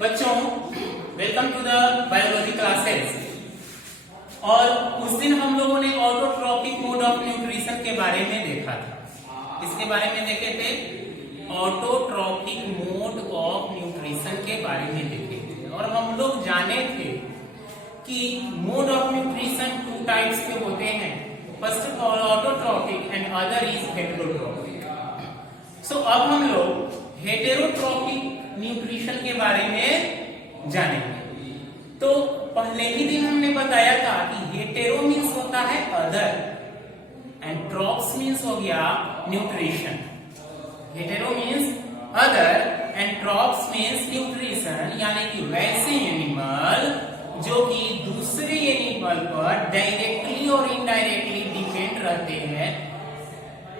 बच्चों, welcome to the biology classes. और उस दिन हम लोगों ने ऑटोट्रॉपिक मोड ऑफ न्यूट्रिशन के बारे में देखा था। इसके बारे में देखे थे, ऑटोट्रॉपिक मोड ऑफ न्यूट्रिशन के बारे में देखे थे। और हम लोग जाने थे कि mode of nutrition two types के होते हैं। First of all autotrophic and other is heterotrophic. So अब हम लोग हेटेरोट्रॉपिक न्यूट्रिशन के बारे में जानेंगे। तो पहले ही दिन हमने बताया था कि हेटेरो मीन्स होता है अदर एंड ट्रॉप्स मीन्स हो गया nutrition. Hetero means other and trophs means nutrition, यानी कि वैसे एनिमल जो कि दूसरे एनिमल पर डायरेक्टली और इनडायरेक्टली डिपेंड रहते हैं,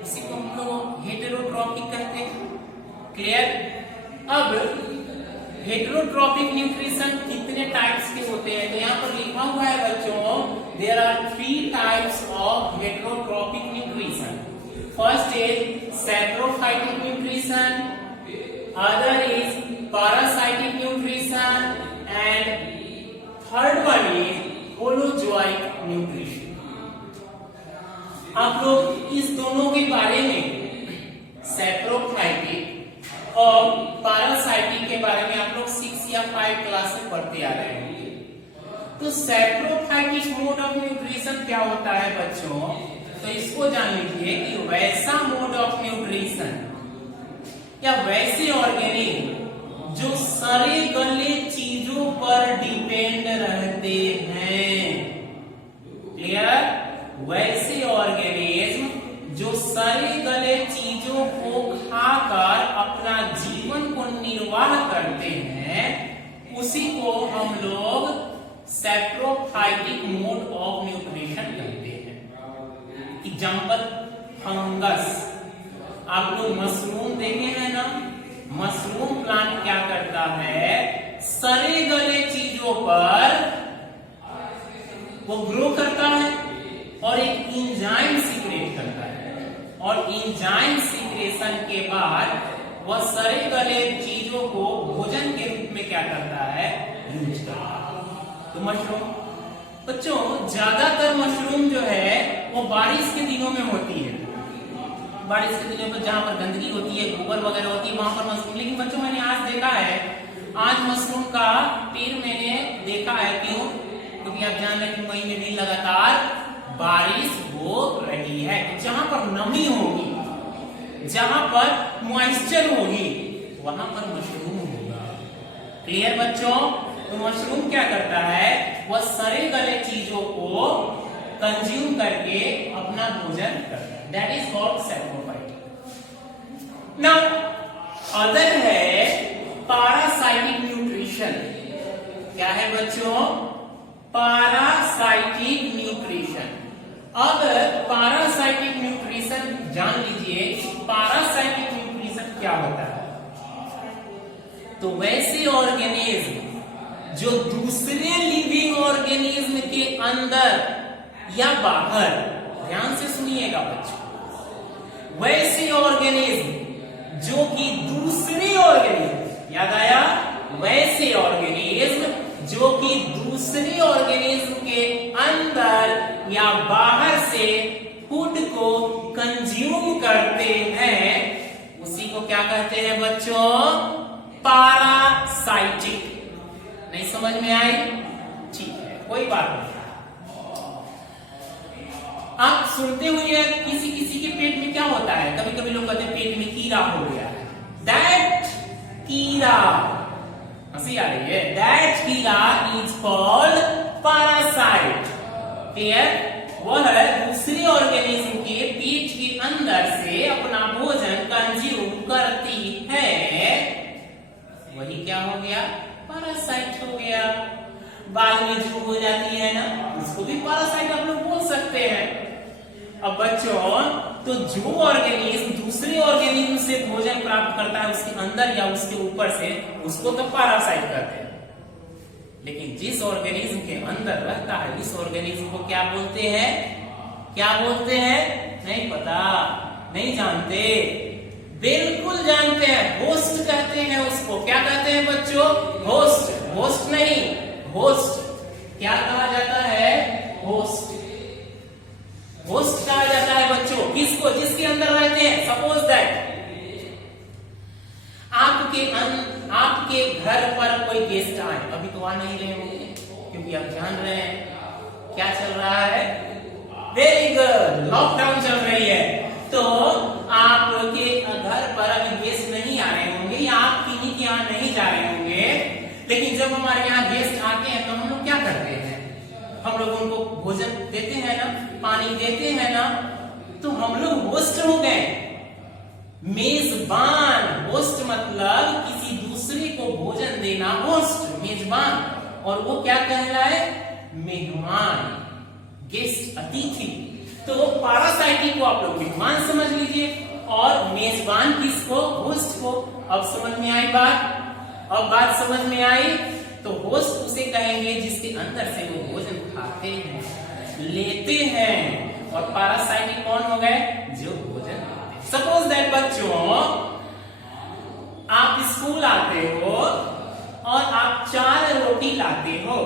इसी को हम लोग हेटेरोट्रॉपिक कहते हैं। क्लियर? अब हेटेरोट्रॉपिक न्यूट्रिशन कितने टाइप्स के होते हैं? तो यहाँ पर लिखा हुआ है बच्चों, there are 3 types of heterotrophic nutrition. First is saprophytic nutrition, other is parasitic nutrition and third one is holozoic nutrition. आप लोग इस दोनों के बारे में, सैप्रोफाइटिक और पैरासाइटिक के बारे में आप लोग 6 या 5 क्लास में पढ़ते आ रहे होंगे। तो सैप्रोफाइटिक मोड ऑफ न्यूट्रिशन क्या होता है बच्चों? तो इसको जान लीजिए कि वैसा मोड ऑफ न्यूट्रिशन या वैसे ऑर्गेनिज्म जो सड़े गले चीजों पर डिपेंड रहते हैं। क्लियर? वैसे ऑर्गेनिज्म जो सड़े गले चीजों को खाकर अपना जीवन को निर्वाह करते हैं, उसी को हम लोग सैप्रोफाइटिक मोड ऑफ न्यूट्रिशन कहते हैं। Example, fungus. आप लोग मशरूम देखे हैं ना? मशरूम प्लांट क्या करता है? सड़े गले चीजों पर वो ग्रो करता है और एक एंजाइम सीक्रेट करता है, और एंजाइम सीक्रेशन के बाद वह सड़े गले चीजों को भोजन के रूप में क्या करता है? यूज करता है। तो मशरूम बच्चों, ज्यादातर मशरूम जो है वो बारिश के दिनों में होती है। बारिश के दिनों में जहां पर गंदगी होती है, गोबर वगैरह होती है, वहां पर मशरूम। लेकिन बच्चों, मैंने आज देखा है, आज मशरूम का पेड़ मैंने देखा है। क्यों? क्योंकि आप जान रहे हैं कि मई में भी लगातार बारिश हो रही है। जहां पर नमी होगी, जहां पर मॉइस्चर होगी, वहां पर मशरूम होगा। क्लियर बच्चों? तो मशरूम क्या करता है? वह सड़े गले चीजों को कंज्यूम करके अपना भोजन करता है। That is called saprophytic. Now other है पैरासाइटिक न्यूट्रिशन। क्या है बच्चों? Parasitic nutrition. अब पैरासाइटिक न्यूट्रिशन जान लीजिए, पैरासाइटिक न्यूट्रिशन क्या होता है? तो वैसे ऑर्गेनिज्म जो दूसरे लिविंग ऑर्गेनिज्म के अंदर या बाहर, ध्यान से सुनिएगा बच्चों, वैसे ऑर्गेनिज्म जो कि दूसरे ऑर्गेनिज्म, याद आया? वैसे ऑर्गेनिज्म जो कि दूसरे ऑर्गेनिज्म के अंदर या बाहर से फूड को कंज्यूम करते हैं, उसी को क्या कहते हैं बच्चों? पैरासाइटिक। नहीं समझ में आई? ठीक है, कोई बात नहीं। आप सुनते हुए किसी किसी के पेट में क्या होता है? कभी कभी लोग कहते हैं पेट में कीड़ा हो गया है। दैट कीड़ा, हंसी आ रही है, दैट कीड़ा इज कॉल्ड पैरासाइट। क्लियर? वह दूसरे ऑर्गेनिज्म के पेट के अंदर से अपना भोजन कंज्यूम करती है। वही क्या हो गया? पैरासाइट हो गया। बाल में जो हो जाती है ना, उसको भी पैरासाइट आप लोग बोल सकते हैं। अब बच्चों, तो जो ऑर्गेनिज्म दूसरे ऑर्गेनिज्म से भोजन प्राप्त करता है उसके अंदर या उसके ऊपर से, उसको तो पैरासाइट कहते हैं। लेकिन जिस ऑर्गेनिज्म के अंदर रहता है, इस ऑर्गेनिज्म को क्या बोलते हैं? क्या बोलते हैं? नहीं पता, नहीं जानते। बिल्कुल जानते हैं, होस्ट कहते हैं उसको। क्या कहते हैं बच्चों? होस्ट। आपके घर पर कोई गेस्ट आए, अभी तो आ नहीं रहे होंगे क्योंकि आप जान रहे हैं क्या चल रहा है, वेरी गुड, लॉकडाउन चल रही है। तो आपके घर पर अभी गेस्ट नहीं आ रहे होंगे या आप किन्हीं के यहाँ नहीं जा रहे होंगे, लेकिन जब हमारे यहाँ गेस्ट आते हैं तो हम लोग क्या करते हैं, हम लोग उनको भोजन देते हैं ना, पानी देते हैं ना, तो हम लोग होस्ट हो गए, मेजबान। होस्ट मतलब किसी दूसरे को भोजन देना, होस्ट मेजबान, और वो क्या कहलाए, मेहमान, गेस्ट, अतिथि। तो पारासाइटी को आप लोग मेहमान समझ लीजिए और मेजबान किसको, होस्ट को। अब समझ में आई बात, अब बात समझ में आई। तो होस्ट उसे कहेंगे जिसके अंदर से वो भोजन खाते हैं, लेते हैं, और पारासाइटी कौन हो गए, जो भोजन। सपोज दैट बच्चों, आप स्कूल आते हो और आप 4 रोटी लाते हो,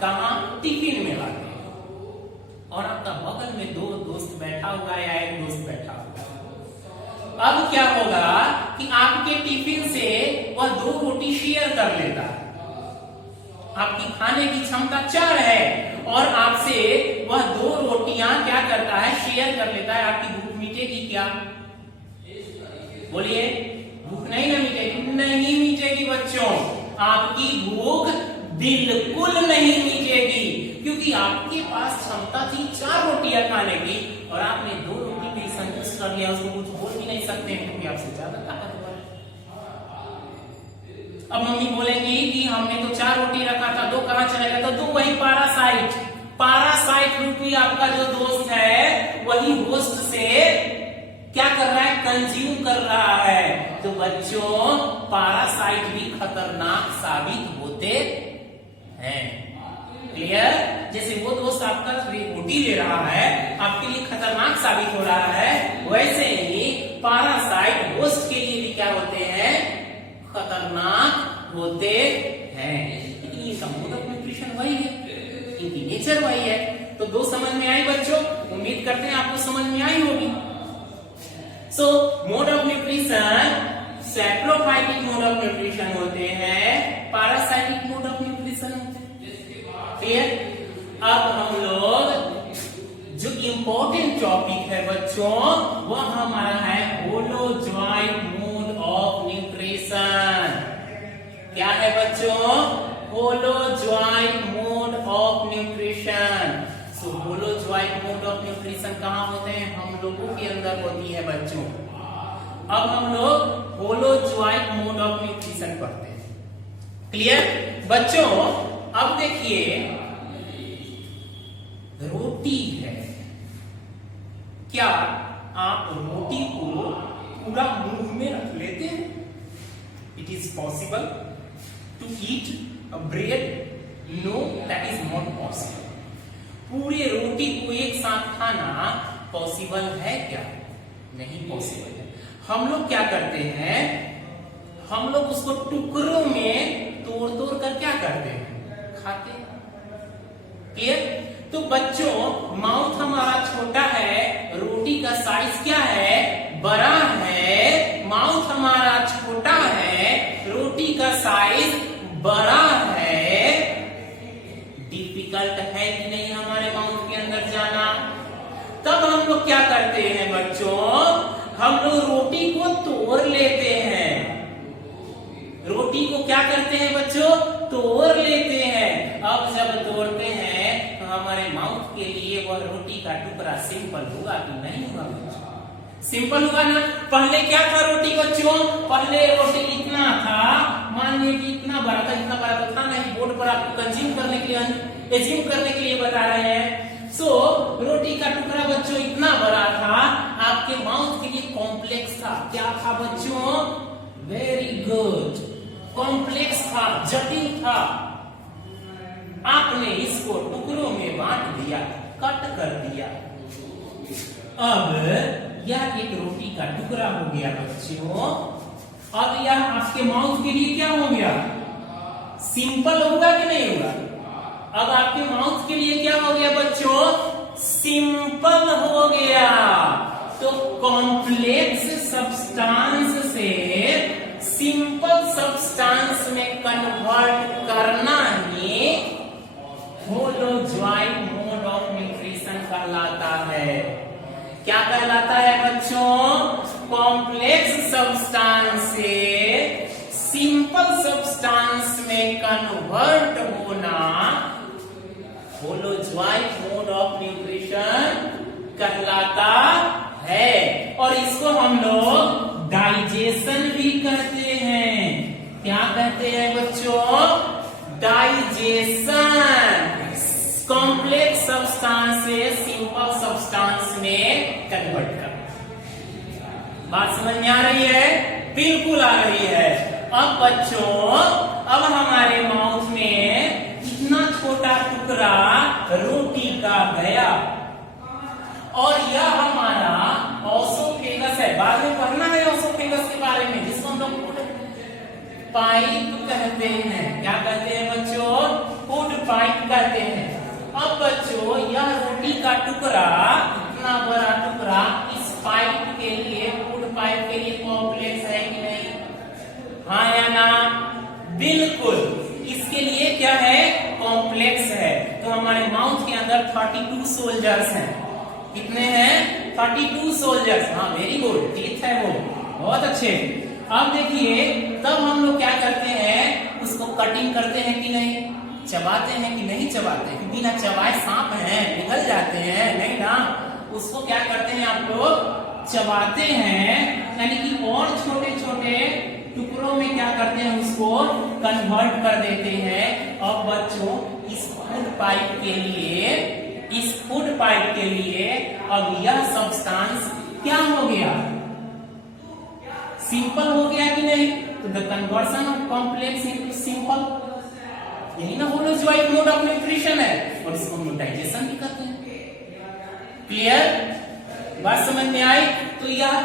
कहां, टिफिन में लाते हो, और आपका बगल में 2 दोस्त बैठा हुआ है या 1 दोस्त बैठा हुआ है। अब क्या होगा कि आपके टिफिन से वह 2 रोटी शेयर कर लेता है, आपकी खाने की क्षमता 4 है और आपसे वह 2 रोटियां क्या करता है, शेयर कर लेता है। आपकी भूख मिटेगी क्या, बोलिए, भूख नहीं ना मिटेगी, नहीं मिटेगी बच्चों, आपकी भूख बिल्कुल नहीं मिटेगी, क्योंकि आपके पास क्षमता थी 4 रोटियां खाने की और आपने 2 रोटी में संतुष्ट कर लिया, उसको कुछ बोल भी नहीं सकते हैं क्योंकि आपसे ज्यादा ताकतवर है। अब मम्मी बोलेंगी कि हमने तो 4 रोटी रखा था, 2 कहां चला गया, तो वही पारासाइट रूपी आपका जो दोस्त है वही होस्ट से क्या कर रहा है, कंज्यूम कर रहा है। तो बच्चों, पारासाइट भी खतरनाक साबित होते हैं, क्लियर। जैसे वो दोस्त आपका रोटी ले रहा है, आपके लिए खतरनाक साबित हो रहा है, वैसे ही पारासाइट होस्ट के लिए भी क्या होते हैं, खतरनाक होते हैं। लेकिन इनका मोड ऑफ न्यूट्रिशन वही है, इनकी नेचर वही है। तो 2 समझ में आई बच्चों, उम्मीद करते हैं आपको समझ में आई होगी। सो mode of nutrition, saprophytic mode of nutrition होते हैं, पारासाइटिक मोड ऑफ न्यूट्रिशन होते हैं, क्लियर। अब हम लोग जो इंपॉर्टेंट टॉपिक है बच्चों, वह हमारा है होलोजॉइंट मोड ऑफ न्यूट्रिशन। क्या है बच्चों, होलोजॉइंट मोड ऑफ न्यूट्रिशन। तो होलोजॉइंट मोड ऑफ न्यूट्रिशन कहाँ होते हैं, हम लोगों के अंदर होती है बच्चों। अब हम लोग होलोजॉइंट मोड ऑफ न्यूट्रिशन पढ़ते हैं, क्लियर बच्चों। अब देखिए, रोटी है, क्या आप रोटी को पूरा मुंह में रख लेते हैं? It is possible to eat a bread? No, that is not possible. पूरे रोटी को एक साथ खाना पॉसिबल है क्या? नहीं पॉसिबल है। हम लोग क्या करते हैं, हम लोग उसको टुकड़ों में तोड़ तोड़ कर क्या करते हैं, खाते हैं, क्लियर। तो बच्चों, माउथ हमारा छोटा है, रोटी का साइज क्या है, बड़ा है। माउथ हमारा छोटा है, रोटी का साइज बड़ा है। डिफिकल्ट है कि नहीं हमारे माउथ के अंदर जाना? तब हम लोग क्या करते हैं बच्चों, हम लोग रोटी को तोड़ लेते हैं। रोटी को क्या करते हैं बच्चों, तोड़ लेते हैं। अब जब तोड़ते हैं तो हमारे माउथ के लिए वह रोटी का टुकड़ा सिंपल होगा कि नहीं होगा बच्चों? सिंपल होगा ना। पहले क्या था रोटी बच्चों, पहले रोटी इतना था, मान लीजिए कि इतना बड़ा था, इतना बड़ा तो था नहीं, बोर्ड पर आपको कंज्यूम करने के लिए, एज्यूम करने के लिए बता रहे हैं। सो रोटी का टुकड़ा बच्चों इतना बड़ा था, आपके माउथ के लिए कॉम्प्लेक्स था। क्या था बच्चों? वेरी गुड, कॉम्प्लेक्स था, जटिल था। आपने इसको टुकड़ों में बांट दिया, कट कर दिया। अब यह एक रोटी का टुकड़ा हो गया बच्चों। अब यह आपके माउथ के लिए क्या हो गया, सिंपल होगा कि नहीं होगा? अब आपके माउथ के लिए क्या हो गया बच्चों, सिंपल हो गया। तो कॉम्प्लेक्स सब्सटेंस से सिंपल सब्सटेंस कन्वर्ट करना ही होलोजोइक मोड ऑफ न्यूट्रिशन कहलाता है। क्या कहलाता है बच्चों? कॉम्प्लेक्स सब्सटेंस से सिंपल सब्सटेंस में कन्वर्ट होना होलोजोइक मोड ऑफ न्यूट्रिशन कहलाता है। और इसको हम लोग डाइजेशन भी कहते हैं। क्या कहते हैं बच्चों? डाइजेशन। कॉम्प्लेक्स सब्सटेंस से सिंपल सब्सटेंस में कन्वर्ट कर। बात समझ में आ रही है? बिल्कुल आ रही है। अब बच्चों, अब हमारे माउथ में इतना छोटा टुकड़ा रोटी का गया और यह हमारा ओसोफेगस है। बाद में पढ़ना है ओसोफेगस के बारे में, जिसको हम लोग पाइप कहते हैं। क्या कहते हैं बच्चों? फूड पाइप कहते हैं। अब बच्चों, यह रोटी का टुकड़ा, इतना बड़ा टुकड़ा, इस पाइप के लिए, फूड पाइप के लिए कॉम्प्लेक्स है कि नहीं? हाँ या ना? बिल्कुल, इसके लिए क्या है? कॉम्प्लेक्स है। तो हमारे माउथ के अंदर 32 सोल्जर्स हैं। कितने हैं? 32 सोल्जर्स। हाँ, वेरी गुड, टीथ है वो, बहुत अच्छे। अब देखिए, तब हम लोग क्या करते हैं? उसको कटिंग करते हैं कि नहीं? चबाते हैं कि नहीं चबाते? क्योंकि ना चबाए सांप हैं, निकल जाते हैं, नहीं ना? उसको क्या करते हैं आप लोग? चबाते हैं, यानी कि और छोटे छोटे टुकड़ों में क्या करते हैं? उसको कन्वर्ट कर देते हैं। अब बच्चों, इस फूड पाइप के लिए, इस फूड पाइप के लिए अब यह सब्सटेंस क्या हो गया? सिंपल हो गया कि नहीं? तो the conversion of complex into simple, यही ना होलोजोइक मोड ऑफ न्यूट्रिशन है। और इसको हम डाइजेशन भी कहते हैं। क्लियर? बात समझ में आई? तो यह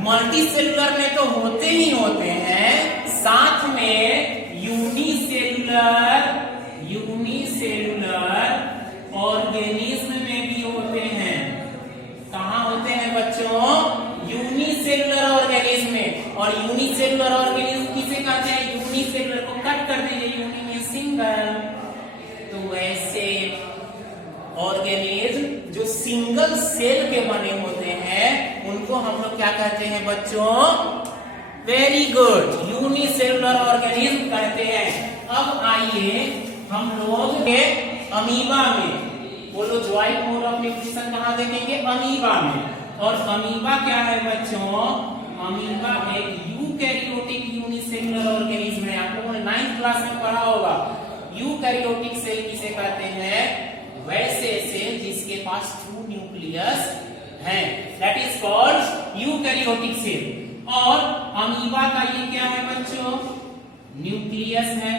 मल्टी सेलुलर में तो होते ही होते हैं, साथ में यूनिसेलुलर ऑर्गेनिज्म में भी होते हैं। कहाँ होते हैं बच्चों? यूनिसेलुलर ऑर्गेनिज्म में। और यूनिसेलुलर ऑर्गेनिज्म किसे कहते हैं? यूनिसेलुलर को कट कर दीजिए, यूनि में सिंगल। तो वैसे ऑर्गेनिज्म जो सिंगल सेल के बने होते हैं, उनको हम लोग क्या कहते हैं बच्चों? वेरी गुड, यूनिसेलुलर ऑर्गेनिज्म कहते हैं। अब आइए हम लोग अमीबा में होलोजोइक मोड ऑफ न्यूट्रिशन कहाँ देखेंगे? अमीबा में। और अमीबा क्या है बच्चों? अमीबा एक यूकैरियोटिक यूनिसेलुलर ऑर्गेनिज्म है। आप लोगों ने 9th क्लास में पढ़ा होगा। यूकैरियोटिक सेल किसे कहते हैं? वैसे सेल जिसके पास 2 न्यूक्लियस हैं, that is called eukaryotic cell. और अमीबा का ये क्या है बच्चों? न्यूक्लियस है।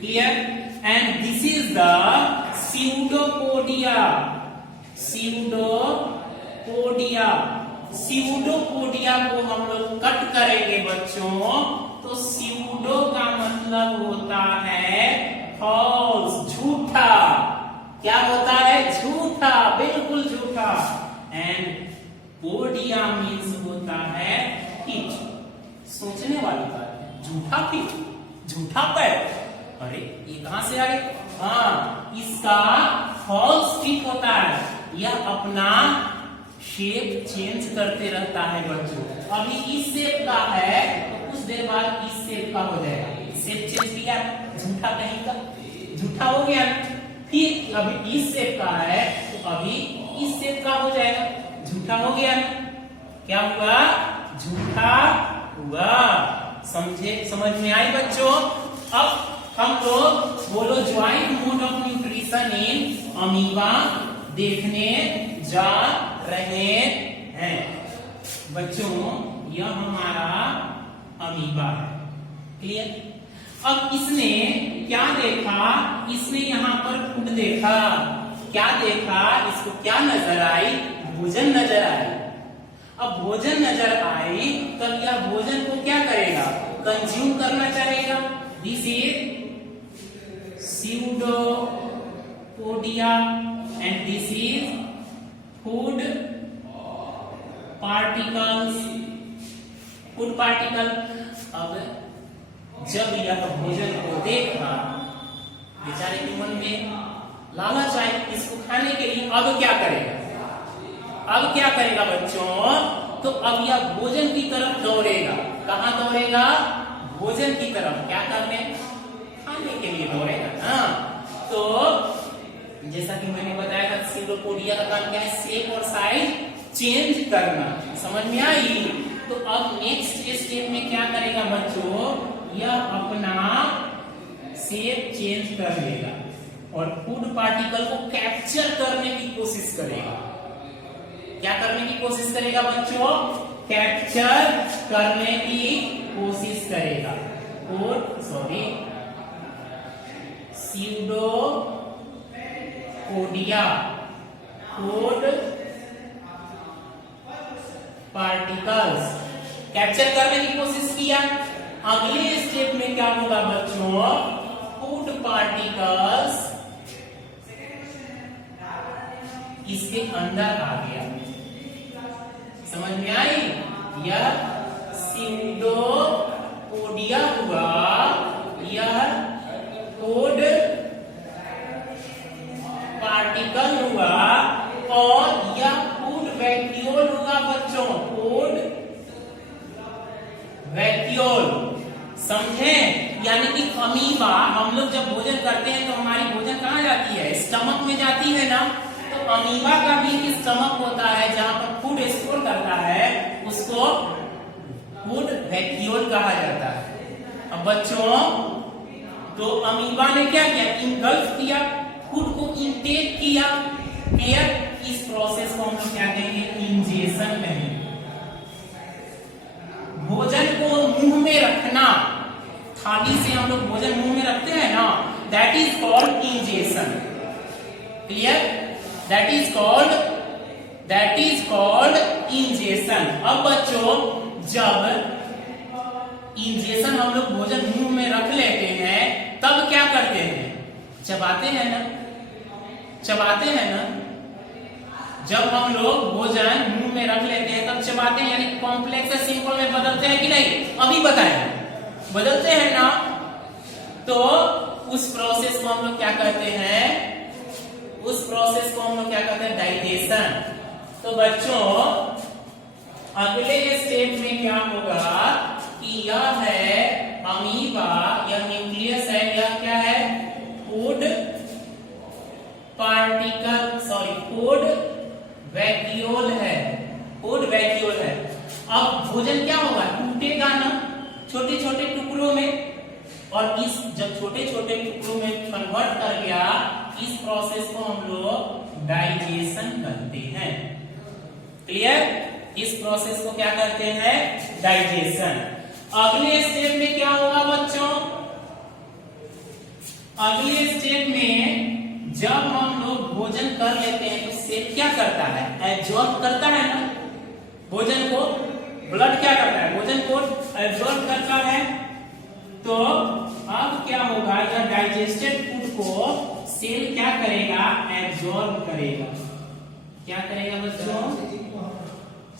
Clear? And this is the pseudopodia. Pseudopodia को हम लोग कट करेंगे बच्चों, तो स्यूडो का मतलब होता है फॉल्स, झूठा। क्या होता है? झूठा, बिल्कुल झूठा। एंड पोडिया मीन्स होता है फिट। सोचने वाली बात है, झूठा फिट, झूठा पैर। अरे ये कहां से आ गए? हाँ, इसका फॉल्स फिट होता है। यह अपना शेप चेंज करते रहता है बच्चों। अभी इस शेप का है तो कुछ देर बाद इस शेप का हो जाएगा। शेप चेंज किया, झूठा कहीं का, झूठा हो गया। फिर अभी इस शेप का है तो अभी इस शेप का हो जाएगा, झूठा हो गया। क्या हुआ? झूठा हुआ। समझ में आई बच्चों? अब हम लोग holozoic mode of nutrition in amoeba देखने जा रहे हैं बच्चों। यह हमारा अमीबा है। क्लियर? अब इसने क्या देखा? इसने यहाँ पर फूड देखा। क्या देखा? इसको क्या नजर आई? भोजन नजर आई। अब भोजन नजर आई तब यह भोजन को क्या करेगा? कंज्यूम करना चाहेगा। This is pseudopodia and this is food particles. अब जब यह भोजन को देखा, बेचारे के मन में लालच आई इसको खाने के लिए। अब क्या करेगा? अब क्या करेगा बच्चों? तो अब यह भोजन की तरफ दौड़ेगा। कहाँ दौड़ेगा? भोजन की तरफ। क्या करने? खाने के लिए दौड़ेगा ना। तो जैसा कि मैंने बताया था, सीरोपोडिया का काम क्या है? शेप और साइज चेंज करना। समझ में आई? तो अब नेक्स्ट स्टेप में क्या करेगा बच्चों? यह अपना शेप चेंज कर लेगा और फूड पार्टिकल को कैप्चर करने की कोशिश करेगा। क्या करने की कोशिश करेगा बच्चों? कैप्चर करने की कोशिश करेगा। सीडोपोडिया फूड पार्टिकल्स कैप्चर करने की कोशिश किया। अगले स्टेप में क्या होगा बच्चों? फूड पार्टिकल्स इसके अंदर आ गया। समझ में आई? यह सीडोपोडिया हुआ, यह फूड पार्टिकल हुआ और यह फूड वैक्यूल हुआ बच्चों। फूड वैक्यूल समझे? यानी कि अमीबा, हम लोग जब भोजन करते हैं तो हमारी भोजन कहाँ जाती है? स्टमक में जाती है ना। तो अमीबा का भी एक स्टमक होता है जहां पर फूड स्टोर करता है, उसको फूड वैक्यूल कहा जाता है। अब बच्चों, तो अमीबा ने क्या किया? इनगल्फ किया, फूड को इनटेक किया। क्लियर? इस प्रोसेस को हम लोग क्या कहेंगे? इंजेशन कहेंगे। भोजन को मुंह में रखना, थाली से हम लोग भोजन मुंह में रखते हैं ना, that is called ingestion. Clear? That is called ingestion. अब बच्चों, जब इंजेशन हम लोग भोजन मुंह में रख लेते हैं तब क्या करते हैं? चबाते हैं ना। चबाते हैं ना। जब हम लोग भोजन मुंह में रख लेते हैं तब चबाते हैं, यानी कॉम्प्लेक्स से सिंपल में बदलते हैं कि नहीं? अभी बताएं, बदलते हैं ना। तो उस प्रोसेस को हम लोग क्या कहते हैं? उस प्रोसेस को हम लोग क्या कहते हैं? डाइजेशन। तो बच्चों, अगले स्टेप में क्या होगा कि यह है अमीबा, यह न्यूक्लियस है, यह क्या है? फूड पार्टिकल, फूड वैक्यूल है। फूड वैक्यूल है। अब भोजन क्या होगा? टूटेगा ना छोटे छोटे टुकड़ों में, और इस जब छोटे छोटे टुकड़ों में कन्वर्ट कर गया, इस प्रोसेस को हम लोग डाइजेशन कहते हैं। क्लियर? इस प्रोसेस को क्या कहते हैं? डाइजेशन। अगले स्टेप में क्या होगा बच्चों? अगले स्टेप में जब हम लोग भोजन कर लेते हैं तो सेल क्या करता है? एब्जॉर्ब करता है ना भोजन को। ब्लड क्या करता है? भोजन को एब्जॉर्ब करता है। तो अब क्या होगा? यह डाइजेस्टेड फूड को सेल क्या करेगा? एब्जॉर्ब करेगा। क्या करेगा बच्चों?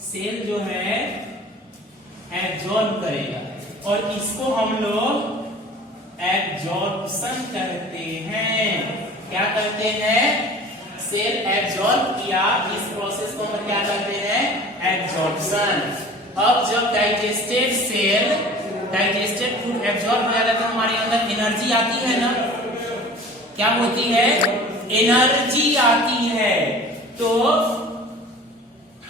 सेल जो है एब्जॉर्ब करेगा, और इसको हम लोग एब्जॉर्प्शन कहते हैं। क्या कहते हैं? सेल एब्जॉर्ब किया, इस प्रोसेस को हम क्या कहते हैं? एब्जॉर्प्शन। अब जब digested cell digested food absorb हो जाता है तो हमारे अंदर एनर्जी आती है ना। क्या होती है? एनर्जी आती है। तो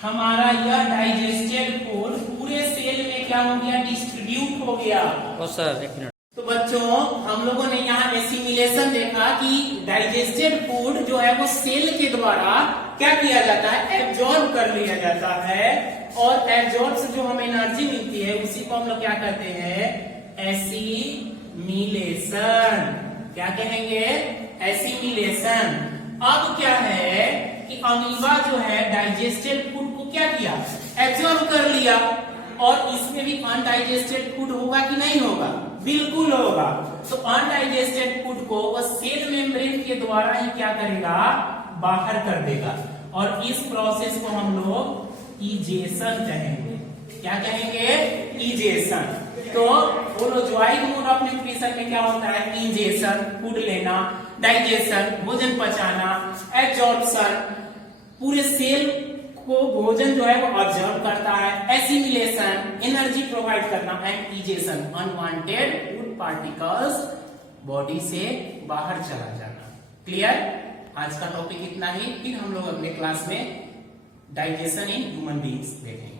हमारा यह डाइजेस्टेड फूड पूरे सेल में क्या हो गया? डिस्ट्रीब्यूट हो गया। सर एक मिनट। तो बच्चों, हम लोगों ने यहाँ एसिमिलेशन देखा कि डाइजेस्टेड फूड जो है वो सेल के द्वारा क्या किया जाता है? एब्जॉर्ब कर लिया जाता है, और एब्जॉर्ब से जो हमें एनर्जी मिलती है उसी को हम लोग क्या कहते हैं? एसिमिलेशन। क्या कहेंगे? एसिमिलेशन। अब क्या है कि अमीबा जो है डाइजेस्टेड फूड को क्या किया? एब्जॉर्ब कर लिया, और इसमें भी अनडाइजेस्टेड फूड होगा कि नहीं होगा? बिल्कुल होगा। तो अनडाइजेस्टेड फूड को वो सेल मेम्ब्रेन के द्वारा ही क्या करेगा? बाहर कर देगा, और इस प्रोसेस को हम लोग इजेशन कहेंगे। क्या कहेंगे, इजेशन। तो बोलो ज्वाइंट मोड ऑफ न्यूट्रिशन में क्या होता है, इजेशन फूड लेना, डाइजेशन भोजन पचाना, एब्जॉर्प्शन पूरे सेल को भोजन जो है वो ऑब्जर्व करता है, एसिमिलेशन एनर्जी प्रोवाइड करना, and egestion unwanted food particles body से बाहर चला जाना। क्लियर? आज का टॉपिक इतना ही, फिर हम लोग अगले क्लास में डाइजेशन इन ह्यूमन बीइंग्स देखेंगे।